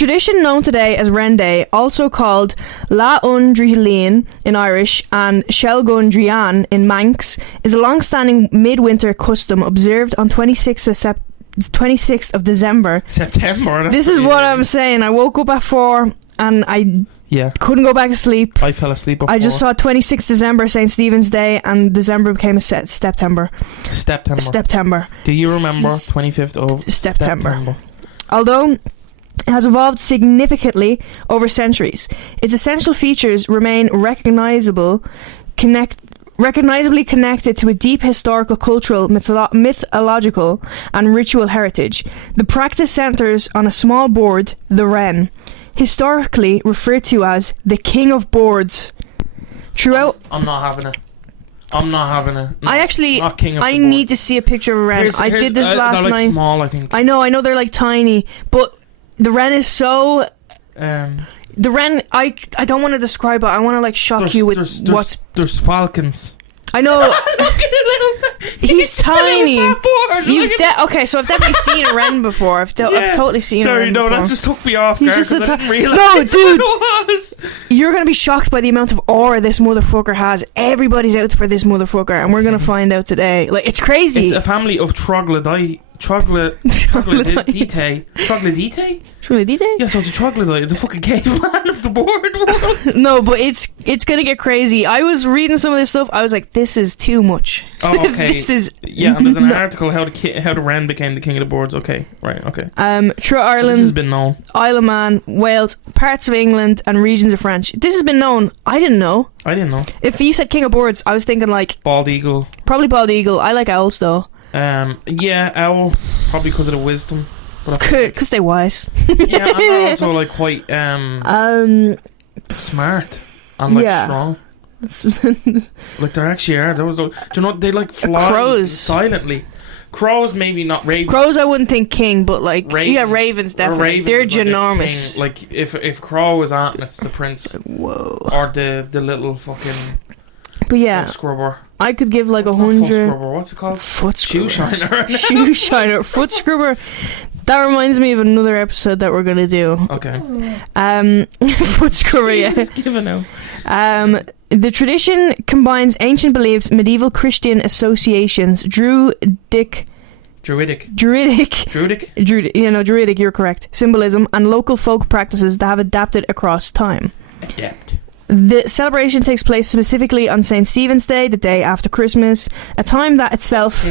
tradition known today as Wren Day, also called La Undrian in Irish and Shelgundrian in Manx, is a long-standing midwinter custom observed on 26th of December. September. This is what I'm saying. I woke up at 4 and I couldn't go back to sleep. I fell asleep before. I just saw 26th December, St. Stephen's Day, and December became a September. Do you remember 25th of September? Although it has evolved significantly over centuries, its essential features remain recognizably connected to a deep historical, cultural, mythological and ritual heritage. The practice centres on a small board, the wren, historically referred to as the king of boards. Throughout... I'm not having it. No, I need to see a picture of a wren. I did this last they're night. Small, I think. I know they're like tiny, but the wren is so... the wren, I don't want to describe it. I want to like shock you with what's... There's falcons. I know. Look at a little... He's tiny. Okay, so I've definitely seen a wren before. I've totally seen a wren before. That just took me off guard because I didn't realise no, dude, what it was. You're going to be shocked by the amount of aura this motherfucker has. Everybody's out for this motherfucker, and we're going to find out today. Like, it's crazy. It's a family of troglodyte. Troglodyte? Troglodyte? Yeah, so it's a troglodyte. It's a fucking caveman of the board world. No, but it's gonna get crazy. I was reading some of this stuff. I was like, this is too much. Oh, okay. This is... Yeah, and there's an article how the wren became the king of the boards. Okay, right, okay. Through Ireland, this has been known. Isle of Man, Wales, parts of England, and regions of France. This has been known. I didn't know. If you said king of boards, I was thinking like... Bald eagle. Probably bald eagle. I like owls, though. Yeah, owl. Probably because of the wisdom. Because they're wise. Yeah, and they're also like quite smart and like strong. Like they actually are. Do you know they like fly crows silently? Crows, maybe not ravens. Crows, I wouldn't think king, but like ravens definitely. They're ginormous. Like if crow is on, it's the prince. Whoa. Or the little fucking. But yeah, foot scrubber. I could give like 100. Foot scrubber. What's it called? Foot scrubber. Shoe shiner. Shoe shiner. Foot scrubber. That reminds me of another episode that we're gonna do. Okay. Foot scrubber. Yeah. Just give it now. The tradition combines ancient beliefs, medieval Christian associations, Druidic. You're correct. Symbolism and local folk practices that have adapted across time. The celebration takes place specifically on St. Stephen's Day, the day after Christmas, a time that itself...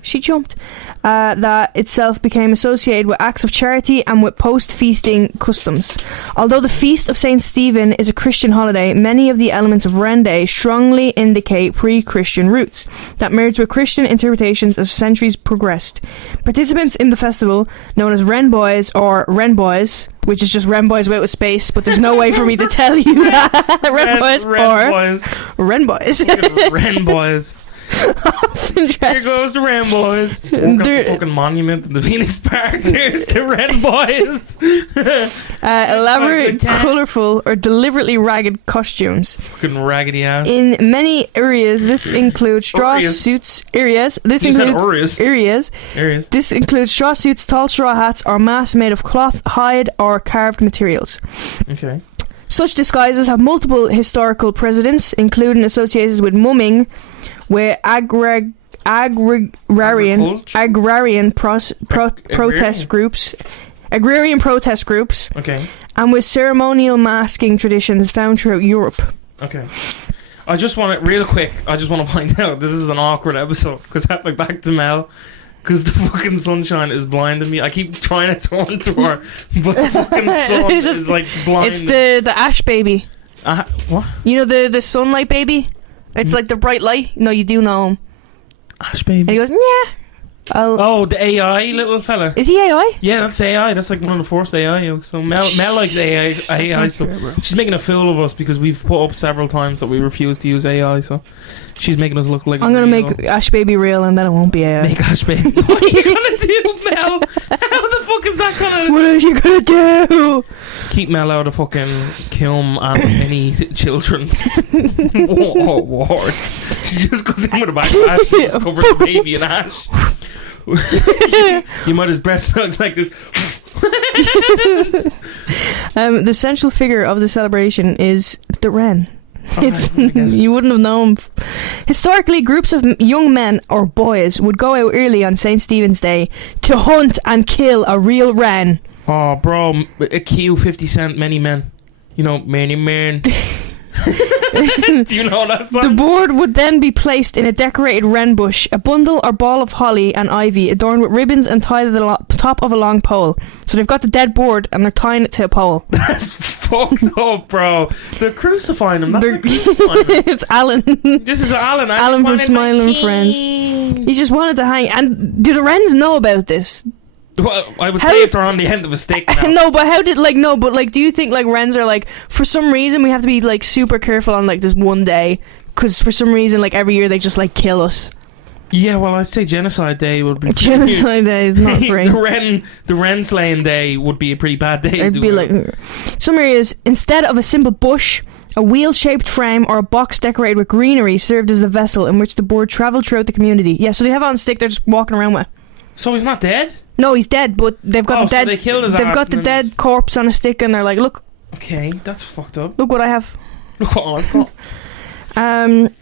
She jumped. That itself became associated with acts of charity and with post-feasting customs. Although the Feast of St. Stephen is a Christian holiday, many of the elements of Wren Day strongly indicate pre-Christian roots that merged with Christian interpretations as centuries progressed. Participants in the festival, known as Wren Boys or Wren Boys, which is just Wren Boys with space, but there's no way for me to tell you that. Wren Boys. Wren Boys. Here goes the Wren Boys. The fucking monument in the Phoenix Park. There's the Wren Boys. Elaborate, colourful, or deliberately ragged costumes. Fucking raggedy ass. In many areas, this includes straw suits. This includes straw suits, tall straw hats, or masks made of cloth, hide, or carved materials. Okay. Such disguises have multiple historical precedents, including associations with mumming, where agrarian protest groups, okay, and with ceremonial masking traditions found throughout Europe. Okay. I just want to point out this is an awkward episode because I have my back to Mel because the fucking sunshine is blinding me. I keep trying to turn to her, but the fucking sun is like blinding. It's the ash baby. What? You know the sunlight baby? It's like the bright light. No, you do know him. Ash baby. And he goes, yeah. The AI little fella. Is he AI? Yeah, that's AI. That's like one of the first AI. So Mel likes AI stuff. She's making a fool of us because we've put up several times that we refuse to use AI. So she's making us look like. I'm gonna make Ash Baby real, and then it won't be AI. Make Ash Baby. What are you gonna do, Mel? How the fuck is that gonna? What are you gonna do? Keep Mel out of fucking Kilm and any children's wards. She just goes in with a bag of ash. She just covers the baby in ash. You might as breast milk like this. The central figure of the celebration is the wren. You wouldn't have known. Historically, groups of young men or boys would go out early on St. Stephen's Day to hunt and kill a real wren. Oh, bro, a Q 50 Cent, many men. You know, many men. Do you know that song? The board would then be placed in a decorated wren bush, a bundle or ball of holly and ivy adorned with ribbons and tied to the top of a long pole. So they've got the dead board and they're tying it to a pole. That's fucked up, bro. They're crucifying him. That's like crucifying him. It's Alan. This is Alan. Alan from Smiling Friends. He just wanted to hang. And do the wrens know about this? Well, I would say if they're on the end of a stick now. No, but how did, like, no, but, like, do you think, like, wrens are, like, for some reason we have to be, like, super careful on, like, this one day? Because for some reason, like, every year they just, like, kill us. Yeah, well, I'd say Genocide Day would be... Genocide Day is not great. the wren slaying day would be a pretty bad day. It'd be like... Some areas, instead of a simple bush, a wheel-shaped frame or a box decorated with greenery served as the vessel in which the board travelled throughout the community. Yeah, so they have it on a stick they're just walking around with. So he's not dead? No, he's dead, but they've got the dead... So they killed his they've got the dead corpse on a stick, and they're like, look. Okay, that's fucked up. Look what I have. Look what I've got.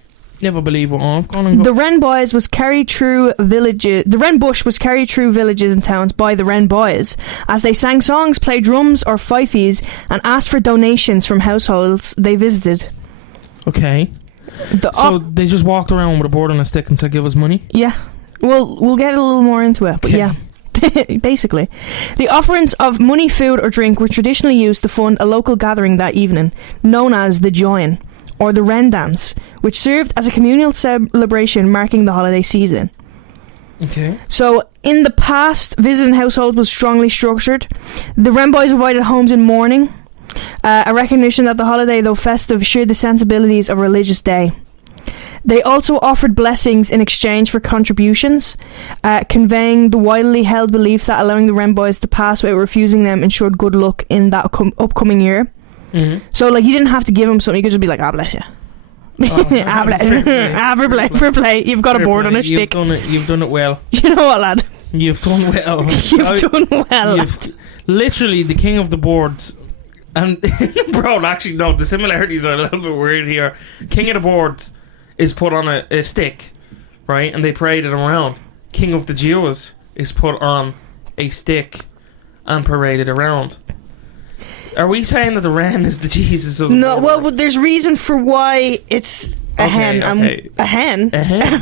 Never believe what I've got. The Wren Boys was carried through villages. The Wren Bush was carried through villages and towns by the Wren Boys as they sang songs, played drums or fifes, and asked for donations from households they visited. Okay. So they just walked around with a board on a stick and said, "Give us money." Yeah. We'll get a little more into it, but yeah. Basically, the offerings of money, food or drink were traditionally used to fund a local gathering that evening, known as the Join, or the Wren Dance, which served as a communal celebration marking the holiday season. Okay. So, in the past, visiting households was strongly structured. The Wren Boys avoided homes in mourning, a recognition that the holiday, though festive, shared the sensibilities of a religious day. They also offered blessings in exchange for contributions, conveying the widely held belief that allowing the Wren Boys to pass without refusing them ensured good luck in that upcoming year. Mm-hmm. So, like, you didn't have to give them something; you could just be like, "Ah, bless you." For play. You've got a board on a stick. You've done it well. You know what, lad? You've done well. You've done well. Literally, the king of the boards. And, bro, actually, no, the similarities are a little bit weird here. King of the boards is put on a stick, right? And they parade it around. King of the Jews is put on a stick and paraded around. Are we saying that the wren is the Jesus of the No, board? well, there's reason for why it's a hen. Okay. A hen? A hen?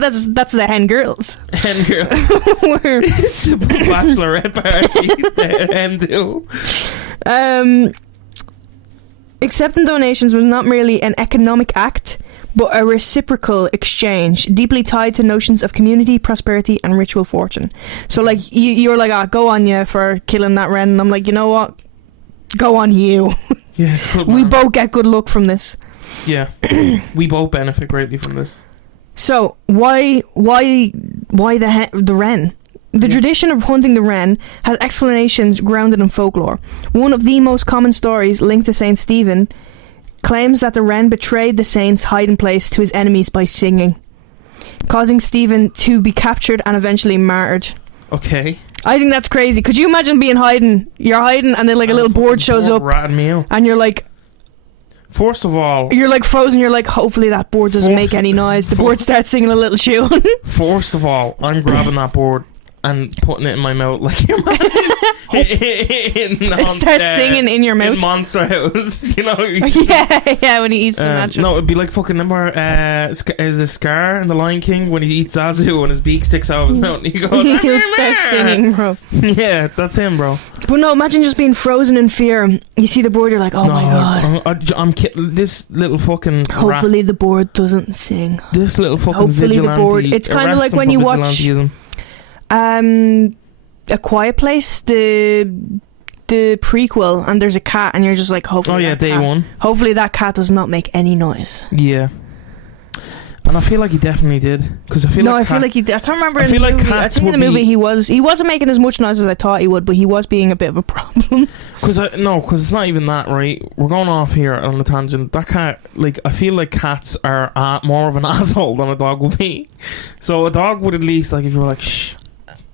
that's the hen girls. Hen girl. It's a bachelorette party. The hen do. Accepting donations was not merely an economic act, but a reciprocal exchange, deeply tied to notions of community, prosperity, and ritual fortune. So, like, you're like, "Ah, go on you for killing that wren," and I'm like, you know what? Go on you. Yeah, we both get good luck from this. Yeah, we both benefit greatly from this. So, why the wren? The tradition of hunting the wren has explanations grounded in folklore. One of the most common stories linked to Saint Stephen claims that the wren betrayed the saint's hiding place to his enemies by singing, causing Stephen to be captured and eventually martyred. Okay. I think that's crazy. Could you imagine you're hiding and then like a little board shows up ratting me out. And you're like, first of all, you're like frozen, you're like, hopefully that board doesn't make any noise. The board starts singing a little tune. First of all, I'm grabbing that board and putting it in my mouth like your man. It starts singing in your mouth. In Monster House, you know. Yeah, when he eats the nachos. No, it'd be like fucking is a Scar in The Lion King when he eats Zazu and his beak sticks out of his mouth and he goes, he'll start singing, bro. Yeah, that's him, bro. But no, imagine just being frozen in fear. You see the board, you're like, oh my god. I'm this little fucking hopefully the board doesn't sing. This little fucking hopefully vigilante. The board. It's kind of like when you watch A Quiet Place, the prequel, and there's a cat, and you're just like, hopefully. Day one. Hopefully that cat does not make any noise. Yeah. And I feel like he definitely did, because I feel like he did. I can't remember. I feel like movie. I think in the movie he wasn't making as much noise as I thought he would, but he was being a bit of a problem. Because it's not even that, right? We're going off here on the tangent. That cat, like, I feel like cats are more of an asshole than a dog would be. So a dog would at least, like, if you were like, shh,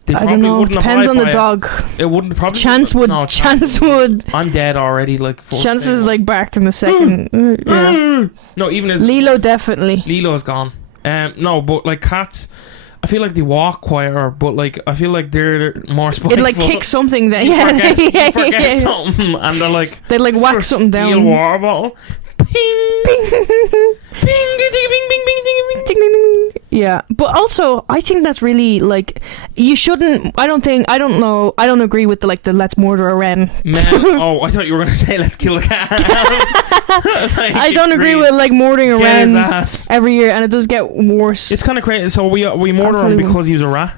They I probably don't know. wouldn't Depends on abide the by dog. It wouldn't probably. Chance would. No, Chance would. I'm dead already. Like Chance is like back in the second. Yeah. No, even as Lilo definitely. Lilo's gone. No, but like cats, I feel like they walk quieter, but like I feel like they're more spiteful. It'd like kick something that You forget something, and they're like they'd like whack something down. Steel water bottle. Ping, Bing. ping, ding, ding, bing, bing, ding, bing. Ding, ding, ding. Yeah, but also I think that's really like you shouldn't. I don't agree with the let's murder a wren. Man, oh, I thought you were gonna say let's kill a cat. I don't agree with like murdering a wren every year, and it does get worse. It's kind of crazy. So we murder him because he was a rat.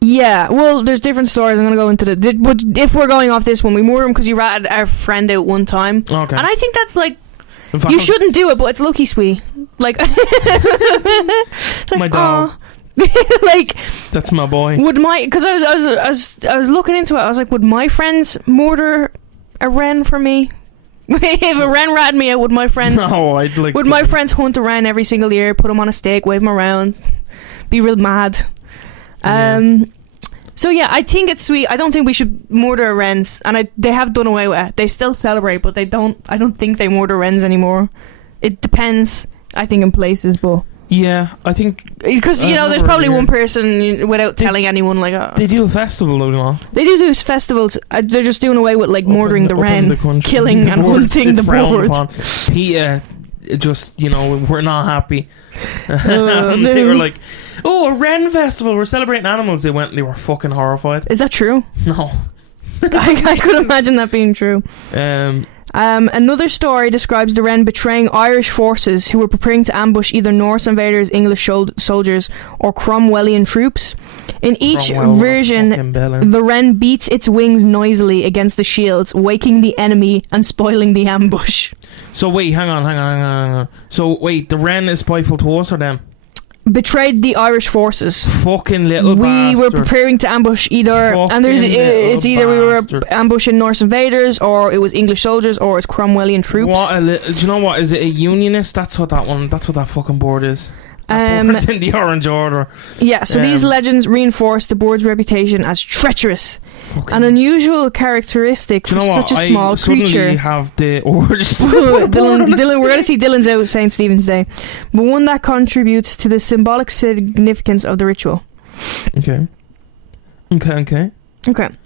Yeah, well, there's different stories. I'm gonna go into but if we're going off this one, we murder him because he ratted our friend out one time. Okay, and I think that's like. You shouldn't do it, but it's lucky sweet. Like, my dog. Like that's my boy. Because I was looking into it. I was like, would my friends murder a wren for me? If a wren ratted me out, would my friends? No, I'd like. Would my friends hunt a wren every single year, put him on a stake, wave him around, be real mad? Yeah. So yeah, I think it's sweet. I don't think we should murder wrens, and they have done away with it. They still celebrate, but they don't. I don't think they murder wrens anymore. It depends, I think, in places, but yeah, I think because there's probably one person without telling anyone. Like they do a festival, though, no? They do festivals. They're just doing away with like murdering the wren, killing and hunting the bird. PETA, just we're not happy. They were like, "Oh, a wren festival! We're celebrating animals." They went and they were fucking horrified. Is that true? No. I could imagine that being true. Another story describes the wren betraying Irish forces who were preparing to ambush either Norse invaders, English soldiers, or Cromwellian troops. In each version, the wren beats its wings noisily against the shields, waking the enemy and spoiling the ambush. So wait, hang on. So wait, the wren is spiteful to us or them? Betrayed the Irish forces. Fucking little bastard. We were preparing to ambush either, and it's either we were ambushing Norse invaders, or it was English soldiers, or it's Cromwellian troops. Do you know what? Is it a unionist? That's what that fucking board is. Board's in the Orange Order. Yeah, so these legends reinforce the board's reputation as treacherous, an unusual characteristic for such a small creature. I have the urge. Dylan, we're going to see Dylan's out St. Stephen's Day, but one that contributes to the symbolic significance of the ritual. Okay.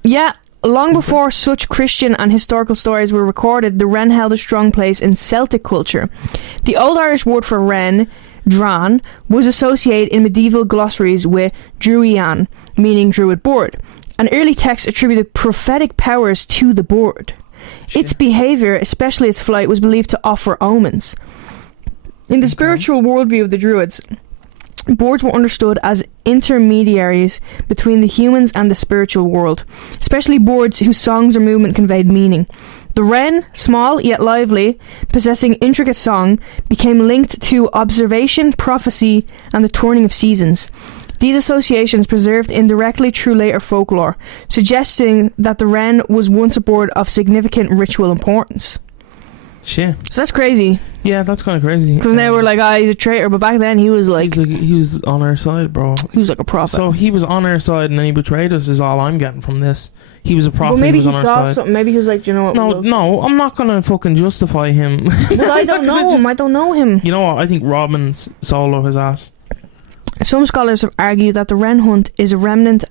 Yeah. Long before such Christian and historical stories were recorded, the wren held a strong place in Celtic culture. The Old Irish word for wren, Dran, was associated in medieval glossaries with Druian, meaning druid board. And early texts attributed prophetic powers to the board. Shit. Its behaviour, especially its flight, was believed to offer omens. In the spiritual worldview of the Druids, boards were understood as intermediaries between the humans and the spiritual world, especially boards whose songs or movement conveyed meaning. The wren, small yet lively, possessing intricate song, became linked to observation, prophecy, and the turning of seasons. These associations preserved indirectly through later folklore, suggesting that the wren was once a bird of significant ritual importance. Shit. So that's crazy. Yeah, that's kind of crazy. Because now we're like, he's a traitor, but back then he was like... He was on our side, bro. He was like a prophet. So he was on our side and then he betrayed us is all I'm getting from this. He was a prophet. Well, maybe he was on saw our side. Something. Maybe he was like, do you know what? No, I'm not gonna fucking justify him. Well, I don't know him. I don't know him. You know what? I think Robin solo his ass. Some scholars have argued that the wren hunt is a remnant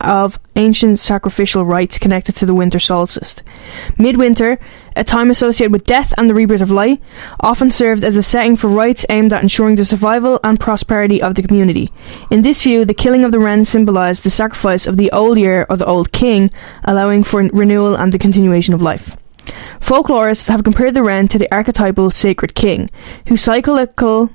of ancient sacrificial rites connected to the winter solstice. Midwinter, a time associated with death and the rebirth of light, often served as a setting for rites aimed at ensuring the survival and prosperity of the community. In this view, the killing of the wren symbolised the sacrifice of the old year or the old king, allowing for renewal and the continuation of life. Folklorists have compared the wren to the archetypal sacred king, whose cyclical,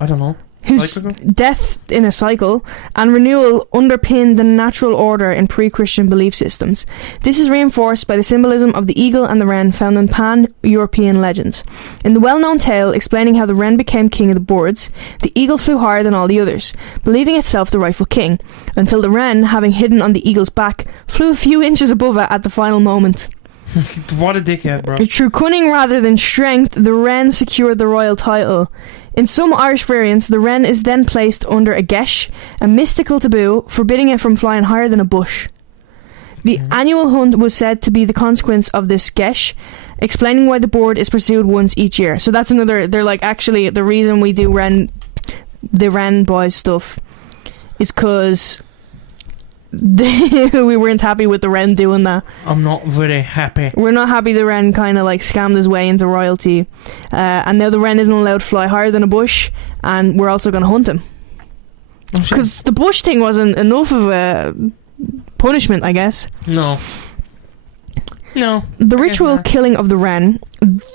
I don't know. Whose death in a cycle and renewal underpin the natural order in pre-Christian belief systems. This is reinforced by the symbolism of the eagle and the wren found in pan-European legends. In the well-known tale explaining how the wren became king of the birds, the eagle flew higher than all the others, believing itself the rightful king, until the wren, having hidden on the eagle's back, flew a few inches above it at the final moment. What a dickhead, bro. Through cunning rather than strength, the wren secured the royal title. In some Irish variants, the wren is then placed under a geis, a mystical taboo forbidding it from flying higher than a bush. The annual hunt was said to be the consequence of this geis, explaining why the bird is pursued once each year. So that's another, they're like, actually, the reason we do the Wren Boys stuff is because we weren't happy with the wren doing that. I'm not very happy. We're not happy the wren kind of like scammed his way into royalty. And now the wren isn't allowed to fly higher than a bush, and we're also going to hunt him. Because the bush thing wasn't enough of a punishment, I guess. No. The ritual killing of the wren,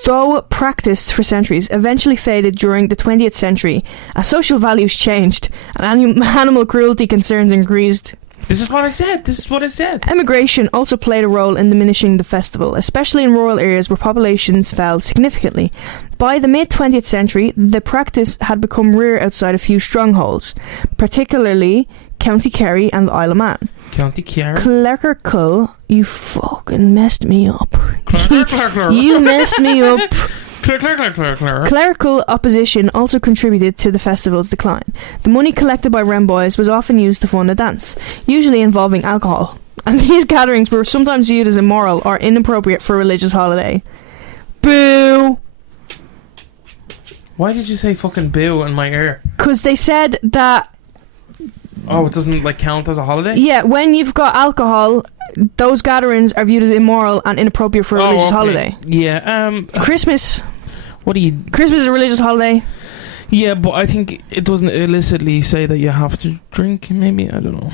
though practiced for centuries, eventually faded during the 20th century as social values changed and animal cruelty concerns increased. This is what I said. Emigration also played a role in diminishing the festival, especially in rural areas where populations fell significantly. By the mid-20th century, the practice had become rare outside a few strongholds, particularly County Kerry and the Isle of Man. County Kerry? Clerical, you fucking messed me up. You messed me up. Clerical opposition also contributed to the festival's decline. The money collected by Wren Boys was often used to fund a dance, usually involving alcohol, and these gatherings were sometimes viewed as immoral or inappropriate for a religious holiday. Boo! Why did you say fucking boo in my ear? Because they said that... Oh, it doesn't like count as a holiday? Yeah, when you've got alcohol, those gatherings are viewed as immoral and inappropriate for a religious holiday. Yeah, Christmas. What do you... Christmas is a religious holiday. Yeah, but I think it doesn't illicitly say that you have to drink, maybe, I don't know.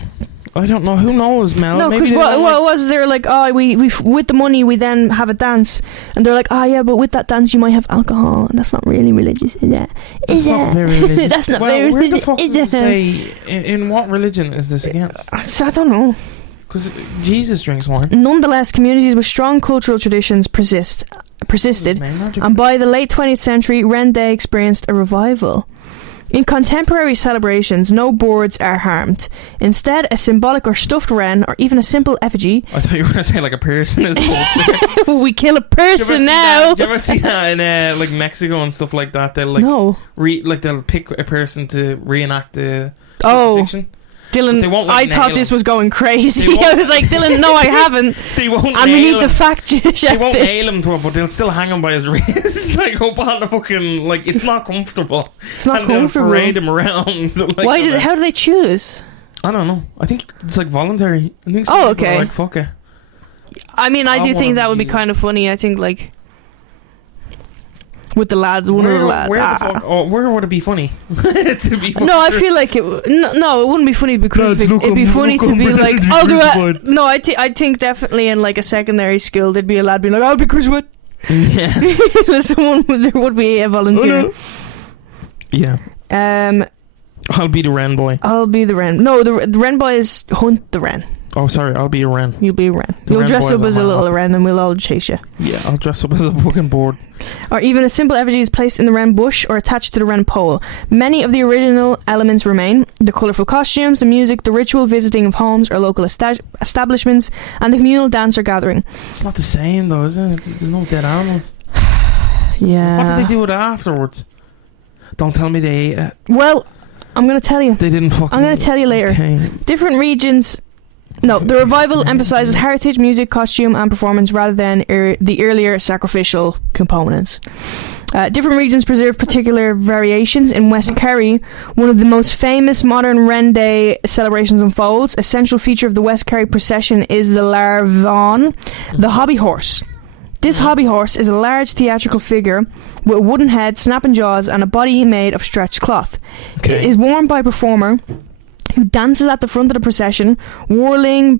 Who knows, Mel? No, because what was there like, oh, we with the money we then have a dance, and they're like, oh yeah, but with that dance you might have alcohol, and that's not really religious, is it? That's not very religious. That's not very religious. Where the fuck does it say, in what religion is this against? I don't know. Because Jesus drinks wine. Nonetheless, communities with strong cultural traditions persisted, and by the late 20th century, Wren Day experienced a revival. In contemporary celebrations, no birds are harmed. Instead, a symbolic or stuffed wren, or even a simple effigy... I thought you were going to say like a person is we kill a person now! Did you ever see that in like Mexico and stuff like that? They'll like... No. They'll pick a person to reenact the fiction. Dylan, I thought this was going crazy. I was like, Dylan, no, I haven't. They won't and we need to fact check this. They won't nail him to it, but they'll still hang him by his wrist. Like up on the fucking... Like, it's not comfortable. It's not comfortable. They'll parade him around. So like, how do they choose? I don't know. I think it's like voluntary. I think some people are like, fuck it. I mean, I do think that would be kind of funny. I think, like... With the lads, one of the lads. Where would it be funny? To be funny? No, I feel like it. No, it wouldn't be funny to be crucifix. It'd be funny to be like, I'll do it. No, I think definitely in like a secondary school, there'd be a lad being like, I'll be crucified. Yeah. There would be a volunteer. Yeah. I'll be the Wren boy. I'll be the Wren. No, the Wren boys hunt the wren. Oh, sorry, I'll be a wren. You'll be a wren. You'll dress up as a little wren and we'll all chase you. Yeah, I'll dress up as a fucking bird. Or even a simple effigy is placed in the wren bush or attached to the wren pole. Many of the original elements remain. The colourful costumes, the music, the ritual visiting of homes or local establishments, and the communal dance or gathering. It's not the same though, is it? There's no dead animals. Yeah. What did they do with it afterwards? Don't tell me they ate it. Well, I'm going to tell you. They didn't fucking... I'm going to tell you later. Okay. Different regions... No, the revival emphasises heritage, music, costume and performance rather than the earlier sacrificial components. Different regions preserve particular variations. In West Kerry, one of the most famous modern Wren Day celebrations unfolds. A central feature of the West Kerry procession is the Larvaun, the hobby horse. This hobby horse is a large theatrical figure with a wooden head, snapping jaws and a body made of stretched cloth. Okay. It is worn by a performer who dances at the front of the procession, whirling,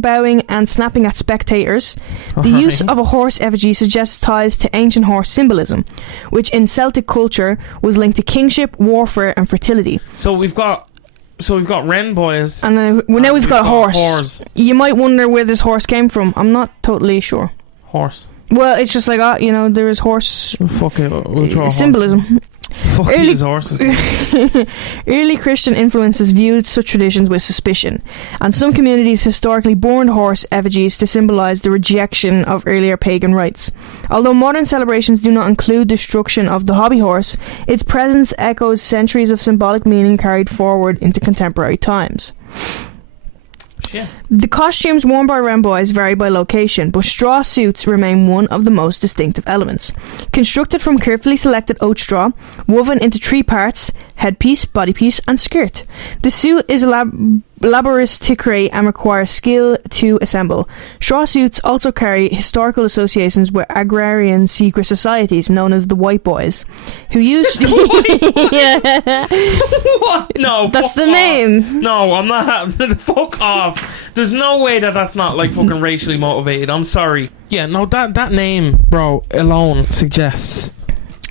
bowing and snapping at spectators. The use of a horse effigy suggests ties to ancient horse symbolism, which in Celtic culture was linked to kingship, warfare and fertility. So we've got Wren Boys, and now we've got a horse. You might wonder where this horse came from. I'm not totally sure. Horse. Well, it's just like, there is horse fuck it, we'll draw symbolism. Fuck these horses. Early Christian influences viewed such traditions with suspicion, and some communities historically burned horse effigies to symbolise the rejection of earlier pagan rites. Although modern celebrations do not include destruction of the hobby horse, its presence echoes centuries of symbolic meaning carried forward into contemporary times. Yeah. The costumes worn by Wren Boys vary by location, but straw suits remain one of the most distinctive elements. Constructed from carefully selected oat straw, woven into 3 parts: headpiece, bodypiece, and skirt. The suit is laborious to create and requires skill to assemble. Straw suits also carry historical associations with agrarian secret societies known as the White Boys, who used yeah. What? No, that's the off. name. No, I'm not. Fuck off. There's no way that that's not like fucking racially motivated. I'm sorry. Yeah, no, that name, bro, alone suggests.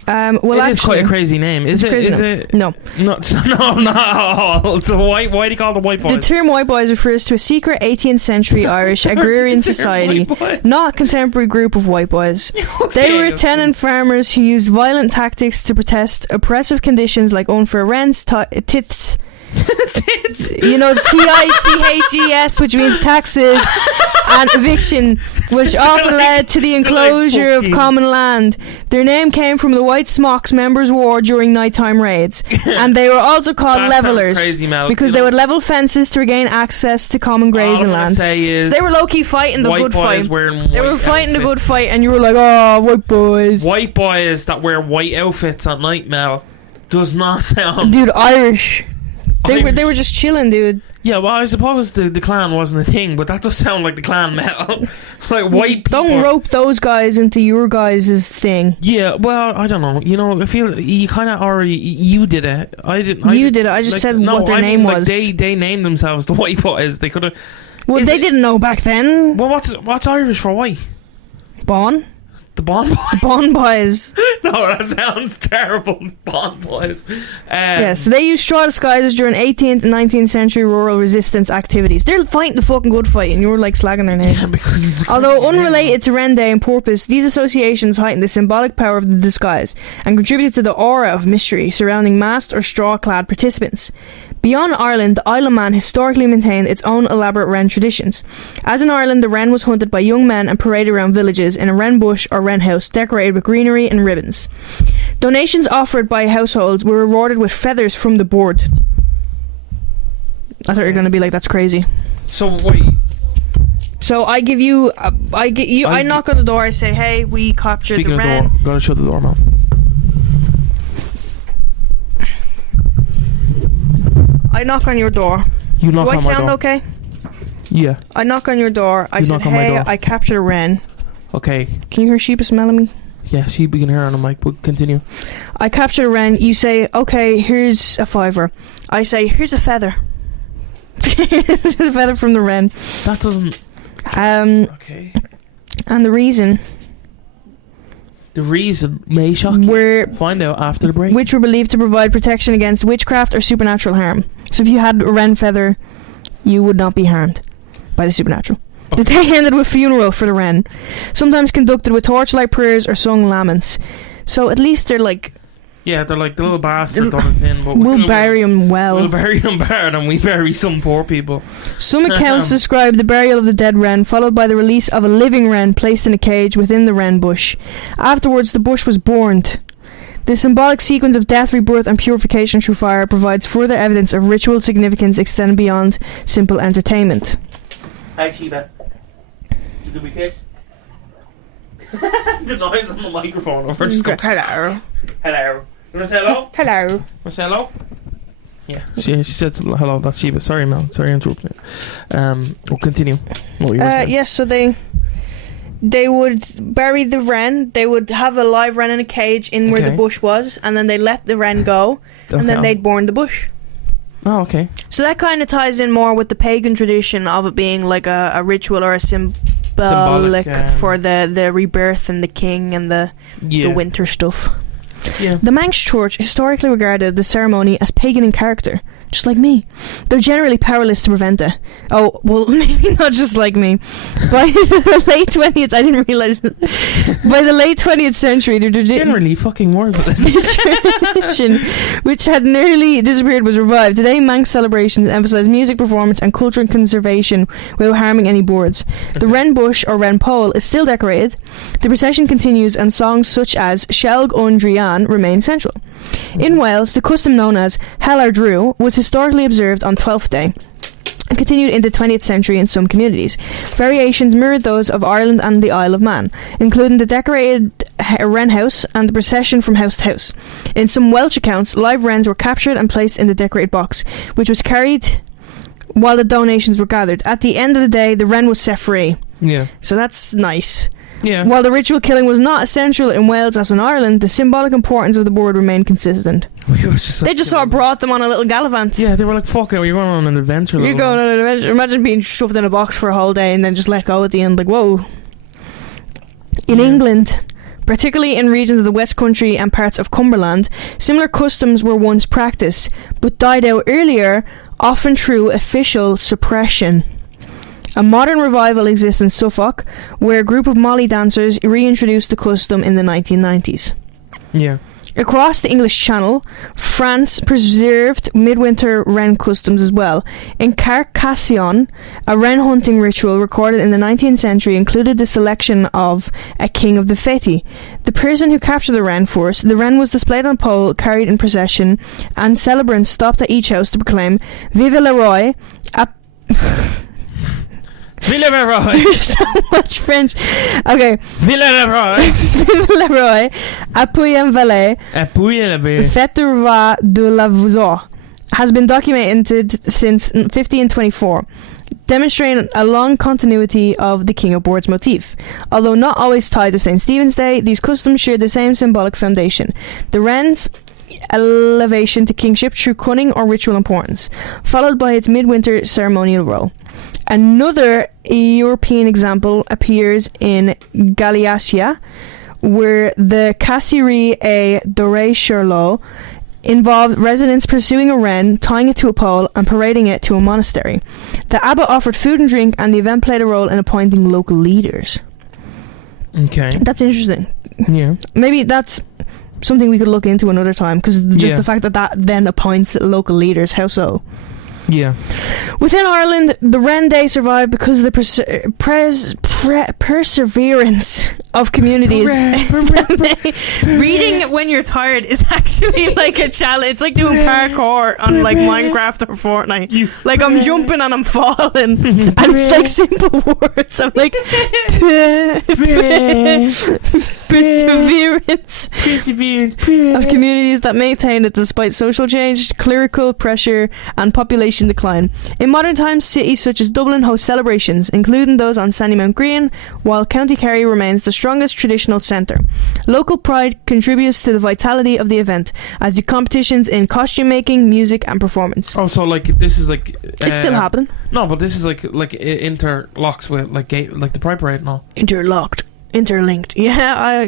Well, it actually, is quite a crazy name. Is it? Is it? No. No, not at all. It's a white. Why do you call it the White Boys? The term White Boys refers to a secret 18th century Irish agrarian society, not a contemporary group of white boys. They were tenant farmers who used violent tactics to protest oppressive conditions like unfair rents, tithes. You know, TITHES, which means taxes, and eviction, which often led to the enclosure of common land. Their name came from the White Smocks members' war during nighttime raids, and they were also called levelers crazy, Mel, because they would level fences to regain access to common grazing land. So they were low-key fighting the good fight. They were fighting the good fight, and you were like, "Oh, white boys." White boys that wear white outfits at night, Mel, does not sound. Dude, Irish. They were just chilling, dude. Yeah, well, I suppose the clan wasn't a thing, but that does sound like the clan metal. Like white people. Don't rope those guys into your guys' thing. Yeah, well, I don't know. You know, I feel you kind of already. You did it. I didn't. You did it. I just said what their name was. They named themselves the White Boys. They could have. Well, they didn't know back then. Well, what's Irish for white? Bon. The Bon Boys. The Bon Boys. No, that sounds terrible. The Bon Boys. Yeah, so they used straw disguises during 18th and 19th century rural resistance activities. They're fighting the fucking good fight, and you were like slagging their name. Yeah, because it's although unrelated to Wren Day in purpose, these associations heighten the symbolic power of the disguise and contributed to the aura of mystery surrounding masked or straw-clad participants. Beyond Ireland, the Isle of Man historically maintained its own elaborate wren traditions. As in Ireland, the wren was hunted by young men and paraded around villages in a wren bush or wren house decorated with greenery and ribbons. Donations offered by households were rewarded with feathers from the bird. I thought you were going to be like, that's crazy. So wait. So I give you, I knock on the door, I say, hey, we captured the wren. Gotta shut the door, man. I knock on your door. You knock on my door. Do I sound okay? Yeah. I knock on your door. I said, hey, I captured a wren. Okay. Can you hear sheep smelling me? Yeah, sheep we can hear on the mic, but continue. I captured a wren. You say, okay, here's a $5. I say, here's a feather. Here's a feather from the wren. That doesn't... Okay. And the reason may shock you. Find out after the break. Which were believed to provide protection against witchcraft or supernatural harm. So if you had a wren feather, you would not be harmed by the supernatural. Okay. The day ended with funeral for the wren, sometimes conducted with torchlight prayers or sung laments. So at least they're like... Yeah, they're like the little bastards that us in, but we'll bury them well. We'll bury them better than we bury some poor people. Some accounts describe the burial of the dead wren, followed by the release of a living wren placed in a cage within the wren bush. Afterwards, the bush was burned. The symbolic sequence of death, rebirth, and purification through fire provides further evidence of ritual significance extending beyond simple entertainment. Hi, Sheba. Did we kiss? The noise on the microphone. Over. Just go, hello. Hello. You want to say hello? Hello. Want to say hello? Yeah. She said hello. That's Sheba. Sorry, Mel. Sorry to interrupt you. We'll continue. What were you saying? Yes, so they would bury the wren. They would have a live wren in a cage in where the bush was, and then they let the wren go, and then they'd burn the bush. Oh, okay. So that kind of ties in more with the pagan tradition of it being like a ritual or a symbolic for the rebirth and the king and the winter stuff. Yeah. The Manx Church historically regarded the ceremony as pagan in character. Just like me. They're generally powerless to prevent it. Oh, well, maybe not just like me. By the late 20th, I didn't realise this. By the late 20th century, the generally fucking worthless. tradition, which had nearly disappeared, was revived. Today, Manx celebrations emphasise music performance and cultural conservation without harming any boards. The Wren Bush or Wren Pole is still decorated. The procession continues and songs such as Shelg Undrian remain central. In Wales, the custom known as Helar Drew was historically observed on Twelfth Day and continued into the 20th century in some communities. Variations mirrored those of Ireland and the Isle of Man, including the decorated wren house and the procession from house to house. In some Welsh accounts, live wrens were captured and placed in the decorated box, which was carried while the donations were gathered. At the end of the day, the wren was set free. Yeah. So that's nice. Yeah. While the ritual killing was not essential in Wales as in Ireland, the symbolic importance of the board remained consistent. They just sort of brought them on a little gallivant. Yeah, they were like, fuck it, we're going on an adventure. You're going on an adventure. Imagine being shoved in a box for a whole day and then just let go at the end, like, whoa. In England, particularly in regions of the West Country and parts of Cumberland, similar customs were once practiced, but died out earlier, often through official suppression. A modern revival exists in Suffolk, where a group of Molly dancers reintroduced the custom in the 1990s. Yeah. Across the English Channel, France preserved midwinter wren customs as well. In Carcassonne, a wren hunting ritual recorded in the 19th century included the selection of a king of the fete. The person who captured the wren first, the wren was displayed on a pole, carried in procession, and celebrants stopped at each house to proclaim "Vive le Roi!" Vive le Roi! There's so much French. Okay. Vive le Roi! Vive le Roi! Appuyez en valet. Appuyez la valet. Fête du roi de la Vouzois has been documented since 1524, demonstrating a long continuity of the King of Boards motif. Although not always tied to St. Stephen's Day, these customs share the same symbolic foundation. The wren's elevation to kingship through cunning or ritual importance, followed by its midwinter ceremonial role. Another European example appears in Galicia, where the Casserie et Doré-Charlot involved residents pursuing a wren, tying it to a pole, and parading it to a monastery. The abbot offered food and drink, and the event played a role in appointing local leaders. Okay. That's interesting. Yeah. Maybe that's something we could look into another time, because just the fact that then appoints local leaders, how so? Yeah. Within Ireland, the Wren Day survived because of the perseverance of communities. Reading when you're tired is actually like a challenge. It's like doing parkour on like Minecraft or Fortnite. Like I'm jumping and I'm falling, and it's like simple words. I'm like perseverance of communities that maintain it despite social change, clerical pressure, and population decline. In modern times, cities such as Dublin host celebrations, including those on Sandymount Green, while County Kerry remains the strongest traditional centre. Local pride contributes to the vitality of the event, as do competitions in costume making, music, and performance. Oh, so like this is like it's still happening. No, but this is like it interlocks with like the Pride Parade and all. Interlinked. Yeah,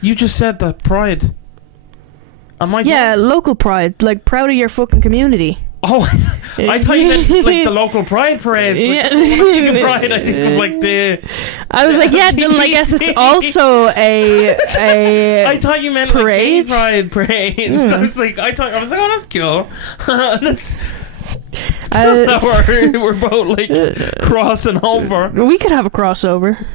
you just said that Pride. Local pride, like proud of your fucking community. Oh, I thought you meant like the local Pride parades. Like, when I think of Pride, I think of like the. I was like, yeah, Dylan, I guess it's also a I thought you meant parade? Like Pride parades. I was like, oh, that's cool. That's. We're both like crossing over. We could have a crossover.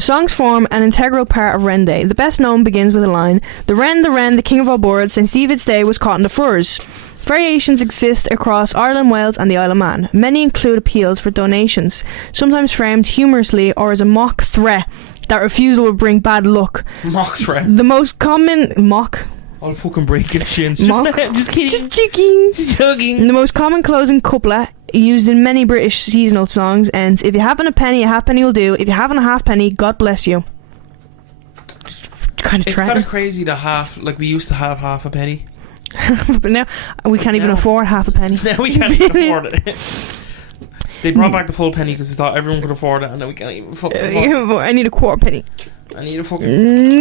Songs form an integral part of Wren Day. The best known begins with a line: the wren, the king of all boards, St. Stephen's Day was caught in the furs. Variations exist across Ireland, Wales, and the Isle of Man. Many include appeals for donations, sometimes framed humorously or as a mock threat that refusal would bring bad luck. Mock threat. The most common I'll fucking break your shins. Just kidding. Just joking. The most common closing couplet used in many British seasonal songs ends: "If you haven't a penny, a halfpenny will do. If you haven't a halfpenny, God bless you." Kind of it's kind of crazy to we used to have half a penny. But now we can't even afford half a penny. Now we can't even afford it. They brought back the full penny because they thought everyone could afford it, and then we can't even fucking afford it. I need a quarter penny. I need a fucking...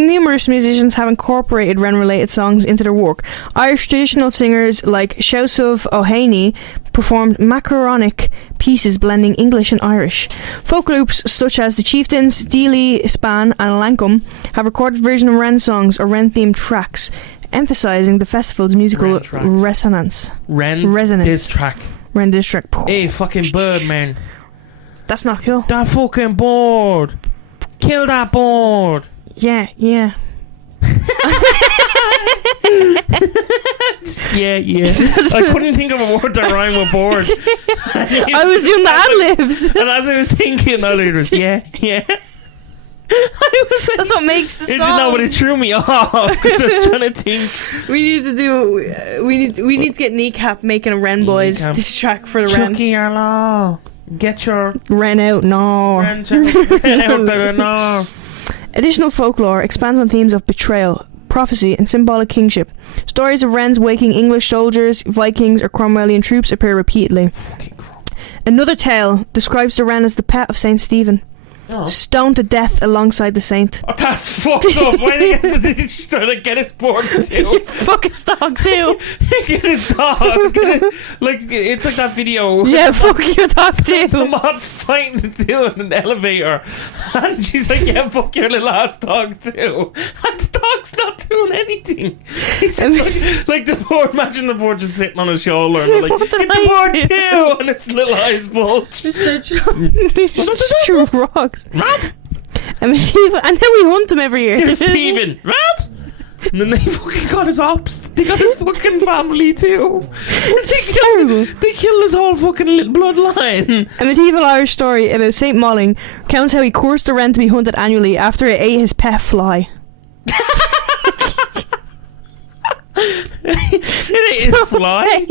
Numerous musicians have incorporated Wren-related songs into their work. Irish traditional singers like Shouse of O'Haney performed macaronic pieces blending English and Irish. Folk groups such as the Chieftains, Steely, Span and Lankum have recorded versions of Wren songs or Wren-themed tracks, emphasising the festival's musical resonance. Resonance. Diss track. Wren diss track. Hey, fucking bird, man. That's not cool. That fucking bird. Kill that board. Yeah. Yeah. I couldn't think of a word that rhymed with board. I was doing the ad-libs. And as I was thinking, I was that's what makes the song. No, but it threw me off because I was trying to think. We need to get Kneecap making a Wren Boys diss track for the Wren. Chucky your law. Get your Wren out, no. Wren out there, no. Additional folklore expands on themes of betrayal, prophecy, and symbolic kingship. Stories of Wrens waking English soldiers, Vikings, or Cromwellian troops appear repeatedly. Another tale describes the Wren as the pet of Saint Stephen. Stoned to death alongside the saint. Oh, that's fucked up. Why did he just try to get his board too? Fuck his dog too. Get his dog. Like, it's like that video. Yeah, fuck your dog too. The mom's fighting the two in an elevator, and she's like, "Yeah, fuck your little ass dog too." And the dog's not doing anything. He's just like the board. Imagine the board just sitting on his shoulder, and they're like, "Get the board too," and its little eyes bulge. Just true rocks. Rat? And then we hunt him every year. Here's Stephen. Rat? And then they fucking got his ops. They got his fucking family too. They killed his whole fucking bloodline. A medieval Irish story about St. Malling recounts how he coerced a wren to be hunted annually after it ate his pet fly. It ate his fly?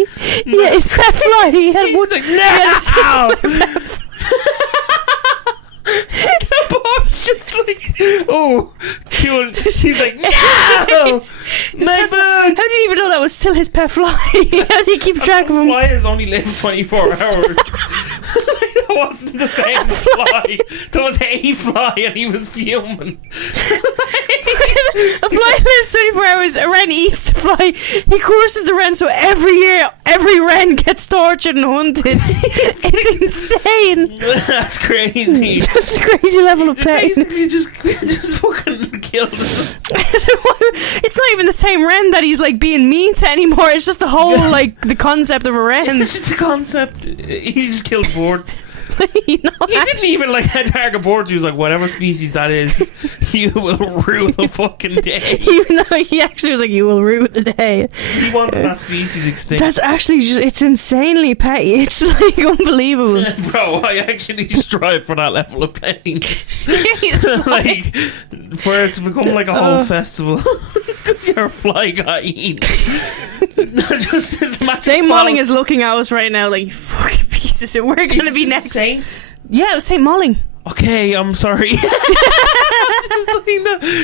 Yeah, his pet fly. He had one. No! The board's just like, oh, he's like, no! My bird! How did you even know that was still his pet fly? How do you keep track of him? Fly has only lived 24 hours. That wasn't the same fly. That was a fly and he was fuming. A fly lives 24 hours, a wren eats the fly, he courses the wren, so every year, every wren gets tortured and hunted. It's insane. That's crazy. That's a crazy level of pain. Basically just fucking killed him. It's not even the same wren that he's like being mean to anymore, it's just the whole like the concept of a wren. It's just the concept. He just killed boards. He didn't even like target boards. He was like, whatever species that is, you will rue the fucking day. Even though he actually was like, you will rue the day. He wanted that species extinct. That's actually just, it's insanely petty. It's like unbelievable. Bro, I actually strive for that level of pain. Like, for it to become like a whole festival. Because your fly got eaten. St. Malling is looking at us right now like, you fucking pieces of, we're gonna be next. Saint? Yeah, it was St. Malling. Okay, I'm sorry.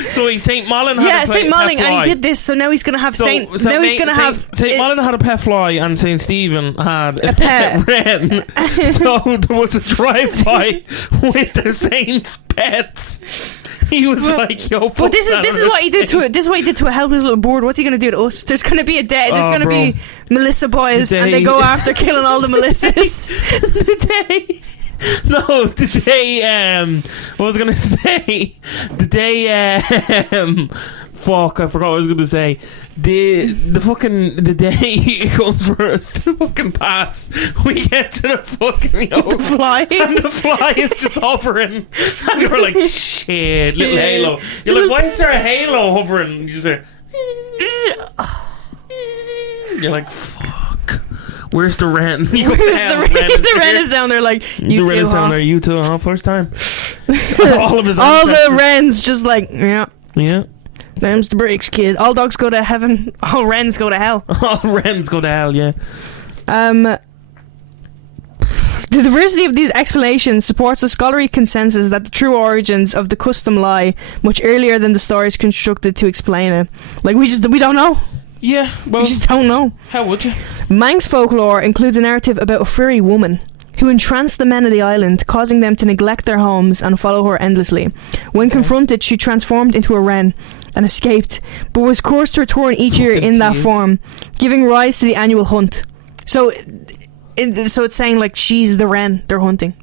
So St. Malling had St. Malling, and he did this, so now he's gonna have St. Malling had a pet fly, and St. Stephen had a pet wren. So there was a drive-by with the saint's pets. He was like, "Yo, fuck." But this is what he did to it. This is what he did to a helpless little board. What's he gonna do to us? There's gonna be a day. There's gonna be Melissa boys, and they go after killing all the Melissas. What was I gonna say? Fuck, I forgot what I was gonna say. The day it comes for us to fucking pass, we get to the fucking the fly, and the fly is just hovering, and you're like, shit, little halo. You're like, why is there a halo hovering? You just say, you're like, fuck. Where's the wren? You go down, the wren is down there like, you the wren is down there, you two, first time. All the wrens just like, yeah. Them's the breaks, kid. All dogs go to heaven, all wrens go to hell. All wrens go to hell, yeah. The diversity of these explanations supports the scholarly consensus that the true origins of the custom lie much earlier than the stories constructed to explain it. Like, we don't know. Yeah, well, we just don't know. How would you? Manx folklore includes a narrative about a furry woman who entranced the men of the island, causing them to neglect their homes and follow her endlessly. When confronted, she transformed into a wren and escaped, but was forced to return each year in that form, giving rise to the annual hunt. So it's saying like she's the wren they're hunting.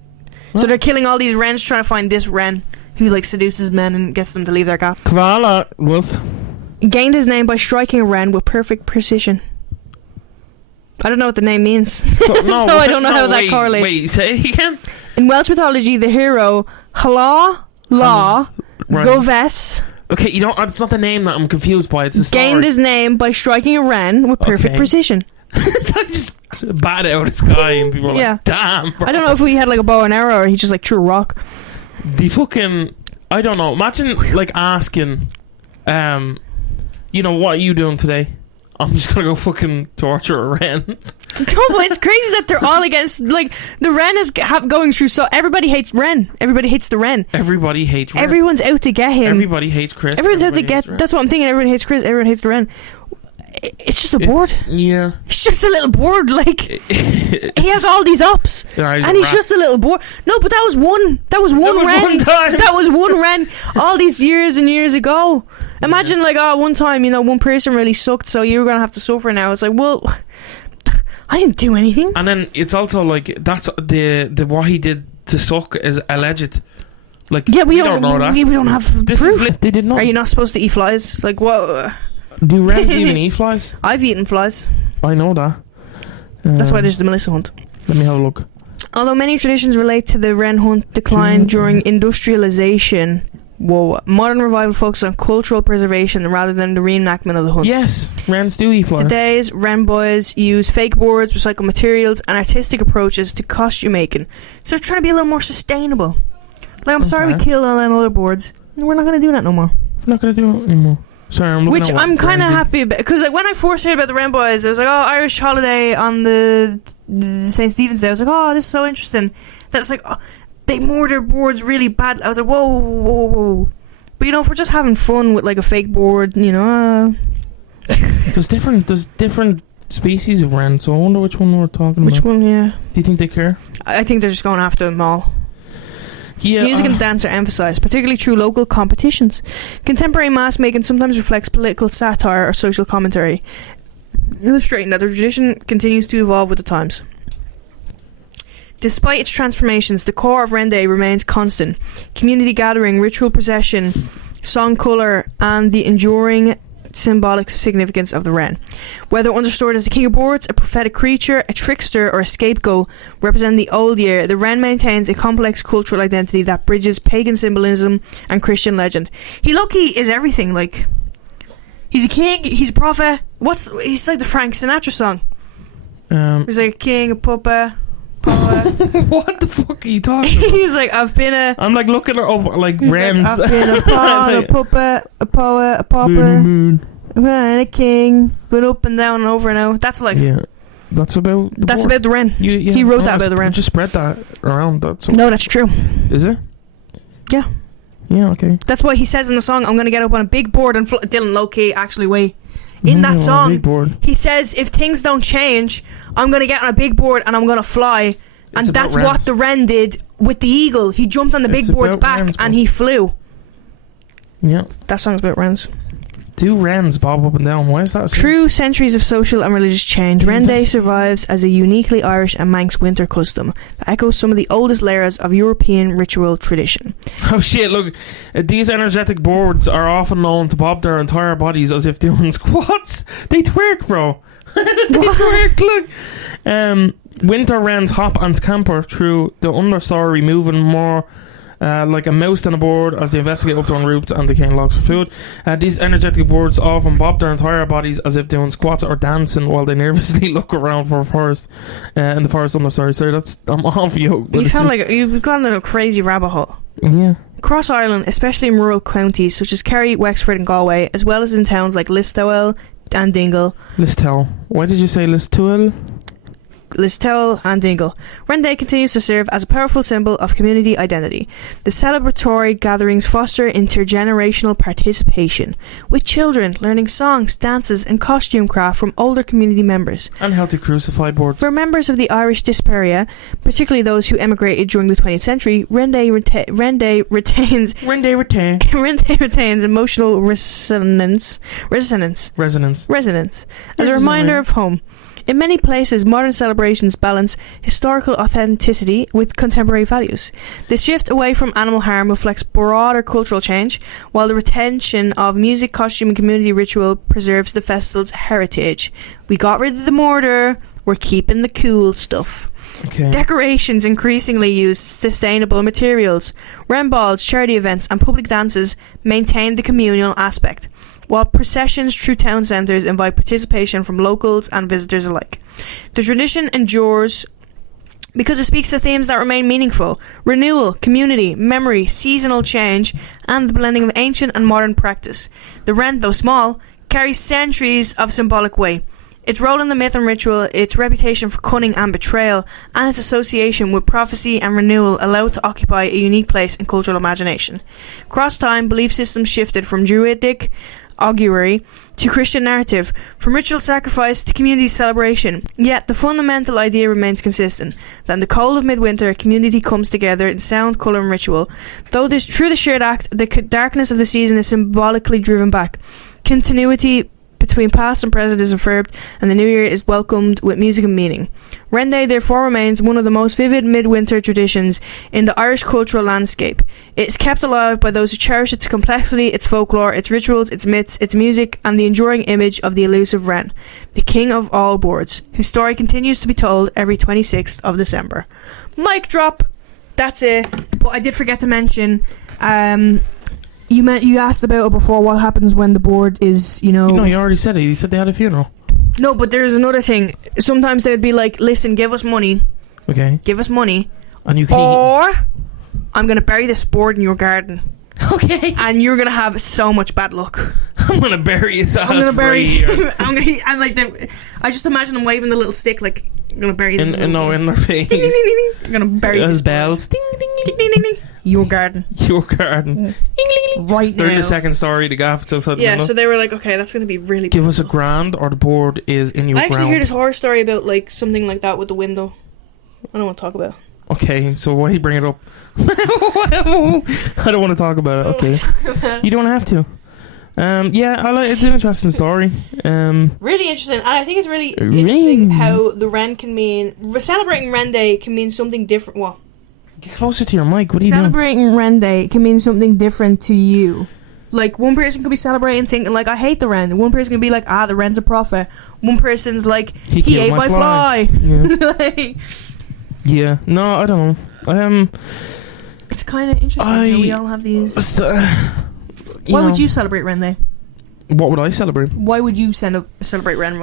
So they're killing all these wrens trying to find this wren who like seduces men and gets them to leave their gap. Koala was Gained his name by striking a wren with perfect precision. I don't know what the name means, so I don't know how that correlates. Wait, say it again. In Welsh mythology, the hero Hala Goves Okay, you know, it's not the name that I'm confused by. It's the story. Gained his name by striking a wren with perfect precision. It's like just bat it out of the sky and people are like, damn, bro. I don't know if he had like a bow and arrow or he just like threw a rock. The fucking, I don't know. Imagine like asking, you know, what are you doing today? I'm just gonna go fucking torture a wren. No, but it's crazy that they're all against. Like the wren is going through. So everybody hates wren. Everybody hates the wren. Everybody hates wren. Everyone's out to get him. Everybody hates Chris. Everyone's out to get. That's what I'm thinking. Everyone hates Chris. Everyone hates the wren. It's just a board. Yeah. He's just a little board. Like he has all these ups, and he's just a little board. No, but that was one. That was one wren. One time. That was one wren. All these years and years ago. Imagine like, oh, one time, you know, one person really sucked, so you're gonna have to suffer now. It's like, well, I didn't do anything. And then it's also like that's the what he did to suck is alleged. Like, yeah, we don't know that. We don't have proof. They did not. Are you not supposed to eat flies? Like, what? Do wrens even eat flies? I've eaten flies. I know that. That's why there's the Melissa hunt. Let me have a look. Although many traditions relate to the wren hunt decline during industrialization, modern revival focuses on cultural preservation rather than the reenactment of the hunt. Yes, wrens do eat flies. Today's Wren Boys use fake boards, recycled materials, and artistic approaches to costume making. So they're trying to be a little more sustainable. Like, I'm sorry we killed all them other boards. We're not going to do that no more. We're not going to do it anymore. Sorry, I'm looking Which I'm kind of happy about, because like when I first heard about the Wren Boys, I was like, oh, Irish holiday on the St. Stephen's Day. I was like, oh, this is so interesting. That's like, oh, they murder boards really bad. I was like, whoa. But you know, if we're just having fun with like a fake board, you know, there's different species of wren, so I wonder which one we're talking about. Which one? Yeah. Do you think they care? I think they're just going after them all. Yeah, music and dance are emphasised, particularly through local competitions. Contemporary mass making sometimes reflects political satire or social commentary, illustrating that the tradition continues to evolve with the times. Despite its transformations, the core of Wren Day remains constant. Community gathering, ritual procession, song colour, and the enduring symbolic significance of the wren. Whether understood as the king of boards, a prophetic creature, a trickster, or a scapegoat representing the old year, the wren maintains a complex cultural identity that bridges pagan symbolism and Christian legend. He low-key is everything. Like, he's a king, he's a prophet. He's like the Frank Sinatra song. He's like a king, a puppet. What the fuck are you talking about? He's like, I'm like looking up like wrens. Like, I've been a paw, a puppet, a poet, a pauper, and a king. Been up and down and over and out. That's like, yeah, that's about the wren. He wrote that about the wren. Just spread that around. No, that's true. Is it? Yeah. Yeah. Okay. That's why he says in the song, "I'm gonna get up on a big board and Dylan low-key actually wait." In that song, he says, if things don't change, I'm going to get on a big board and I'm going to fly. And that's what the wren did with the eagle. He jumped on the big board's back and he flew. Yeah. That song's about wrens. Do wrens bob up and down? Why is that? Through centuries of social and religious change, Wren Day survives as a uniquely Irish and Manx winter custom that echoes some of the oldest layers of European ritual tradition. Oh shit, look. These energetic boards are often known to bob their entire bodies as if doing squats. They twerk, bro. They twerk, look. Winter wrens hop and scamper through the understory, moving more like a mouse on a board as they investigate up on roots and decaying logs for food. These energetic boards often bob their entire bodies as if doing squats or dancing while they nervously look around for a forest in the forest understory. Sorry, I'm off you. You sound like you've gone in a crazy rabbit hole. Yeah. Across Ireland, especially in rural counties such as Kerry, Wexford and Galway, as well as in towns like Listowel and Dingle. Listowel. Why did you say Listowel? Listel and Dingle. Wren Day continues to serve as a powerful symbol of community identity. The celebratory gatherings foster intergenerational participation, with children learning songs, dances and costume craft from older community members. And how to crucify boards. For members of the Irish diaspora, particularly those who emigrated during the 20th century, Wren Day retains emotional resonance as a reminder of home. In many places, modern celebrations balance historical authenticity with contemporary values. The shift away from animal harm reflects broader cultural change, while the retention of music, costume and community ritual preserves the festival's heritage. We got rid of the mortar, we're keeping the cool stuff. Okay. Decorations increasingly use sustainable materials. Wren balls, charity events and public dances maintain the communal aspect, while processions through town centres invite participation from locals and visitors alike. The tradition endures because it speaks to themes that remain meaningful: renewal, community, memory, seasonal change, and the blending of ancient and modern practice. The Wren, though small, carries centuries of symbolic weight. Its role in the myth and ritual, its reputation for cunning and betrayal, and its association with prophecy and renewal allow it to occupy a unique place in cultural imagination. Across time, belief systems shifted from Druidic augury to Christian narrative, from ritual sacrifice to community celebration. Yet the fundamental idea remains consistent, that in the cold of midwinter, community comes together in sound, colour and ritual. Through the shared act, the darkness of the season is symbolically driven back. Continuity between past and present is affirmed, and the new year is welcomed with music and meaning. Wren Day therefore remains one of the most vivid midwinter traditions in the Irish cultural landscape. It is kept alive by those who cherish its complexity, its folklore, its rituals, its myths, its music, and the enduring image of the elusive Wren, the king of all boards, whose story continues to be told every 26th of December. Mic drop! That's it. But I did forget to mention, you asked about it before, what happens when the board is, No, you already said it. You said they had a funeral. No, but there's another thing. Sometimes they would be like, listen, give us money. Okay. Give us money. And you can... Or, I'm going to bury this board in your garden. Okay. And you're going to have so much bad luck. I'm going to bury his ass. I'm going to bury... I just imagine them waving the little stick like, I'm going to bury this. In their face. Ding, ding, ding, ding. I'm going to bury Those this bells. Ding, ding, ding, ding, ding, ding. Your garden. Your garden. Right now. 32nd story, the gaff. It's outside the window. So they were like, okay, that's going to be really Give us a difficult. grand, or the board is in your ground. I actually heard this horror story about like something like that with the window. I don't want to talk about it. Okay, so why you bring it up? I don't want to talk about it. Okay. You don't have to. It's an interesting story. Really interesting, and I think it's really interesting how the Wren can mean... Celebrating Wren Day can mean something different. What? Get closer to your mic. What are you doing? Celebrating Wren Day can mean something different to you. Like, one person could be celebrating thinking, like, I hate the Wren. One person could be like, the Wren's a prophet. One person's like, he ate my fly. Yeah. Yeah. No, I don't know. It's kind of interesting how we all have these... Why would you celebrate Wren Day? What would I celebrate? Why would you celebrate Wren?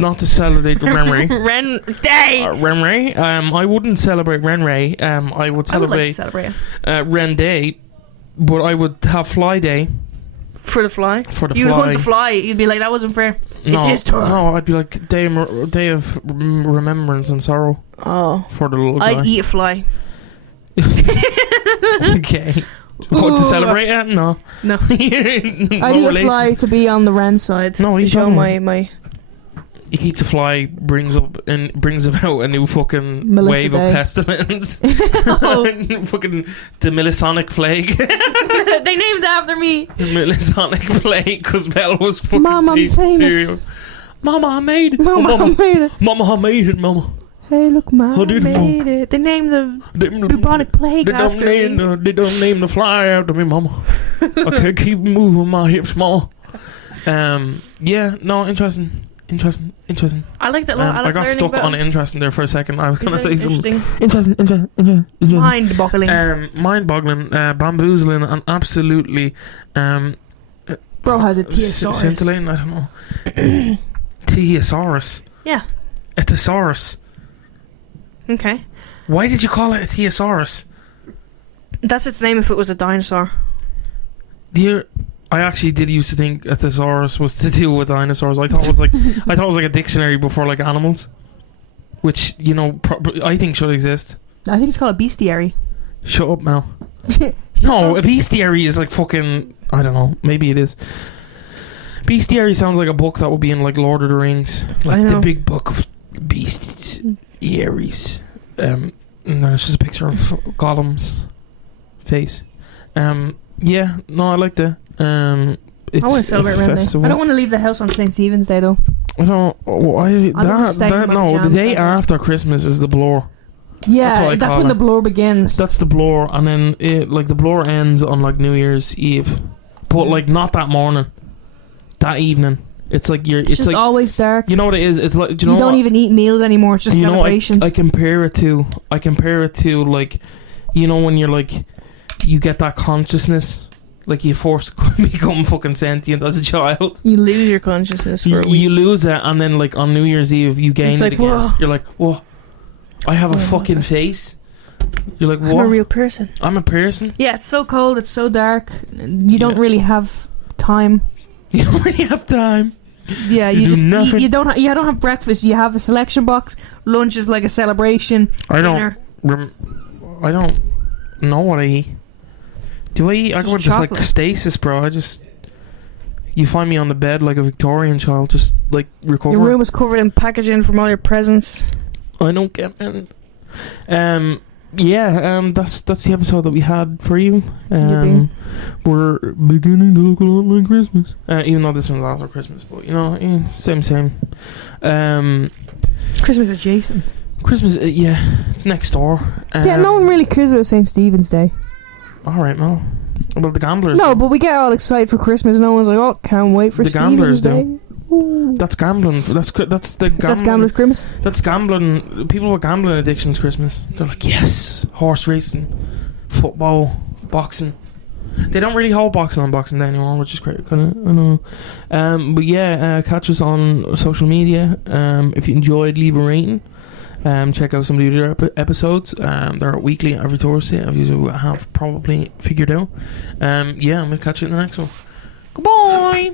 Not to celebrate Wren Ray. Wren Day! Wren Ray. I wouldn't celebrate Wren Ray. I would celebrate Wren Day, but I would have Fly Day. For the fly? You'd hunt the fly. You'd be like, that wasn't fair. No, it's his turn. No, I'd be like, day of remembrance and sorrow. Oh. For the little guy. I'd eat a fly. Okay. What, to celebrate it? No. I'd eat a fly to be on the Wren side. No, to show my... He eats a fly, brings about a new fucking Melissa wave Day. of pestilence. Fucking the Millisonic plague. They named it after me. The Millisonic plague, because Belle was fucking Mom, I'm famous. cereal. Mama, I made it. Mama, I made it. Mama, I made it, Mama. Hey, look, Mama, I made it. They named the bubonic plague after me. They don't name the fly after me, Mama. I can't keep moving my hips, Mama. Interesting. I like that. I got stuck on interesting there for a second. I was going to say something interesting. Mind-boggling. Mind-boggling, bamboozling, and absolutely... Bro has a Theosaurus. Scintillating, I don't know. Theosaurus. Yeah. A thesaurus. Okay. Why did you call it a Theosaurus? That's its name if it was a dinosaur. I actually did used to think a thesaurus was to do with dinosaurs. I thought it was like a dictionary before like animals. which probably I think should exist. I think it's called a bestiary. Shut up, Mel. No, a bestiary is like fucking. I don't know. Maybe it is. Bestiary sounds like a book that would be in like Lord of the Rings, like the big book of bestiaries. And there's just a picture of Gollum's face. Yeah, no, I like that. I want to celebrate Wren Day. I don't want to leave the house on St. Stephen's Day though. I don't. The day after Christmas is the blur. Yeah, that's when the blur begins. That's the blur, and then the blur ends on like New Year's Eve, but like not that morning, that evening. It's like it's just like, always dark. You know what it is? It's like you don't even eat meals anymore. It's just celebrations. I compare it to like, when you're like, you get that consciousness. Like you become fucking sentient as a child. You lose your consciousness for a week. You lose it, and then like on New Year's Eve you gain it again. Whoa. You're like, whoa, I have a fucking face. You're like, what? I'm a real person. I'm a person. Yeah, it's so cold. It's so dark. You don't really have time. You don't really have time. Yeah, you just eat. You don't have breakfast. You have a selection box. Lunch is like a celebration. I don't know what I eat. Do I eat? I go just like stasis, bro. You find me on the bed like a Victorian child, just like recovering. Your room is covered in packaging from all your presents. I don't get it. That's the episode that we had for you. We're beginning to look a lot like Christmas. Even though this one's after Christmas, but same. Christmas adjacent. Christmas, it's next door. No one really cares about St. Stephen's Day. Alright, Mel. Well, the gamblers. No, but we get all excited for Christmas. No one's like, oh, can't wait for the gamblers Day. Ooh. That's gambling. That's the gambling. That's gamblers' Christmas. That's gambling. People with gambling addictions Christmas. They're like, yes, horse racing, football, boxing. They don't really hold boxing on Boxing Day anymore, which is great. I know. But catch us on social media. If you enjoyed, leave a rating. Check out some of the other episodes. They're weekly every Thursday, as you have probably figured out. I'm going to catch you in the next one. Goodbye!